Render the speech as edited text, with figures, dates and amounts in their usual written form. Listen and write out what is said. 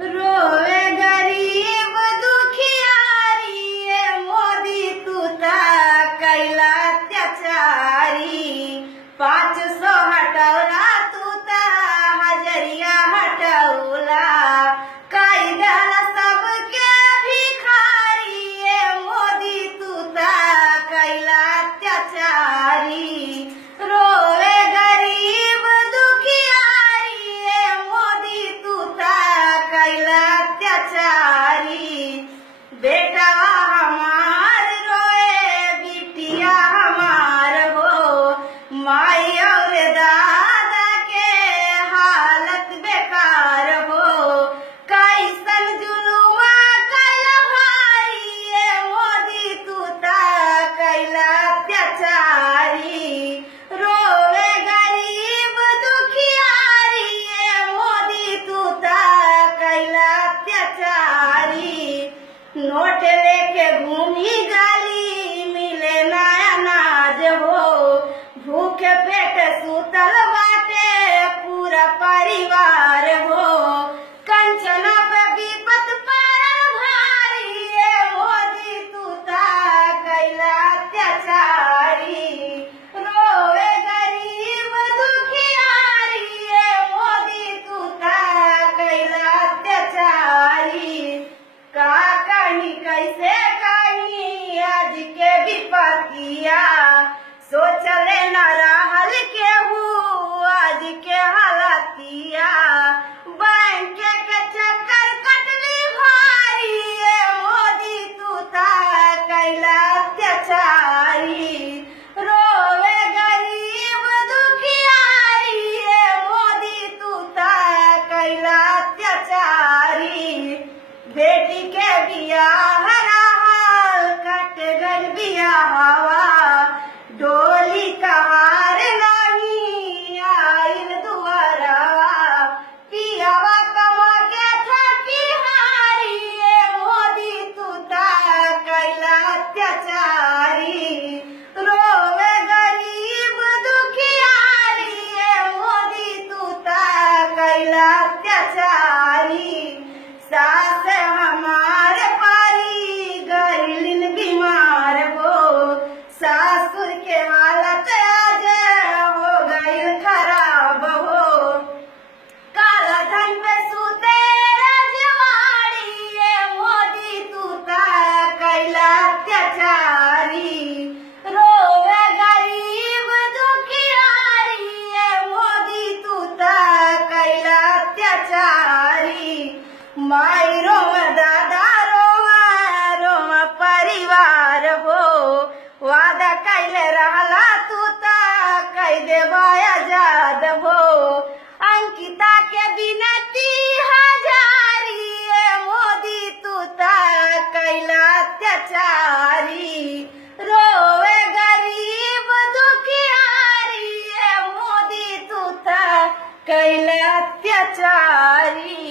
रोवे गरीब दुखियारी ये मोदी तू ता कैला अत्याचारी 500 हटवला तू ता हजरिया हटवला कायद्याला सबके भिखारी ये मोदी तू ता कैला अत्याचारी रोवे गरीब दुखियारी ये मोदी तू ता कैला अत्याचारी बेटावा हमार रोए बिटिया हमार हो माई और दादा के हालत बेकार हो कैसन जुलुआ कैला भारी ये मोदी तू ता कैला अत्याचारी रोवे गरीब दुखियारी ये मोदी तू ता कैला अत्याचारी नोट लेके घूमी गाली मिले ना अनाज हो भूखे पेट सुतल बाटे पूरा परिवार हो कंचना पे विपत पड़ल भारी ये मोदी तू ता कैला अत्याचारी रोवे गरीब दुखियारी ये मोदी तू ता कैला अत्याचारी का कहीं कैसे कहीं आज के विपतिया सोचले न रहल केहू आज के हालतिया बैंक के चक्कर कटली भारी ये मोदी तू ता कैला अत्याचारी रोवे गरीब दुखियारी ये मोदी तू ता कैला अत्याचारी बेटी के बियाह रहल कट गइल बियाहवा डोली कहार नहीं आइल दुआरवा पियावा कमा के थकी हारी ये मोदी तू ता कैला अत्याचारी रोवे गरीब दुखियारी ये मोदी तू ता कैला अत्याचारी सास हमार पारी गरीलिन बीमार हो सासुर के हालत आज हो गई खराब हो काला धन पे सूते रजवाड़ी ये मोदी तू ता कैला अत्याचारी रोवे गरीब दुखियारी ये मोदी तू ता कैला अत्याचारी माई रोवा दादा रोवा रोवा परिवार हो वादा कैले रहला तू ता कह देवा आजाद हो अंकिता के बिनती हजारी ये मोदी तू ता कैला अत्याचारी रोवे गरीब दुखियारी ये मोदी तू ता कैला अत्याचारी।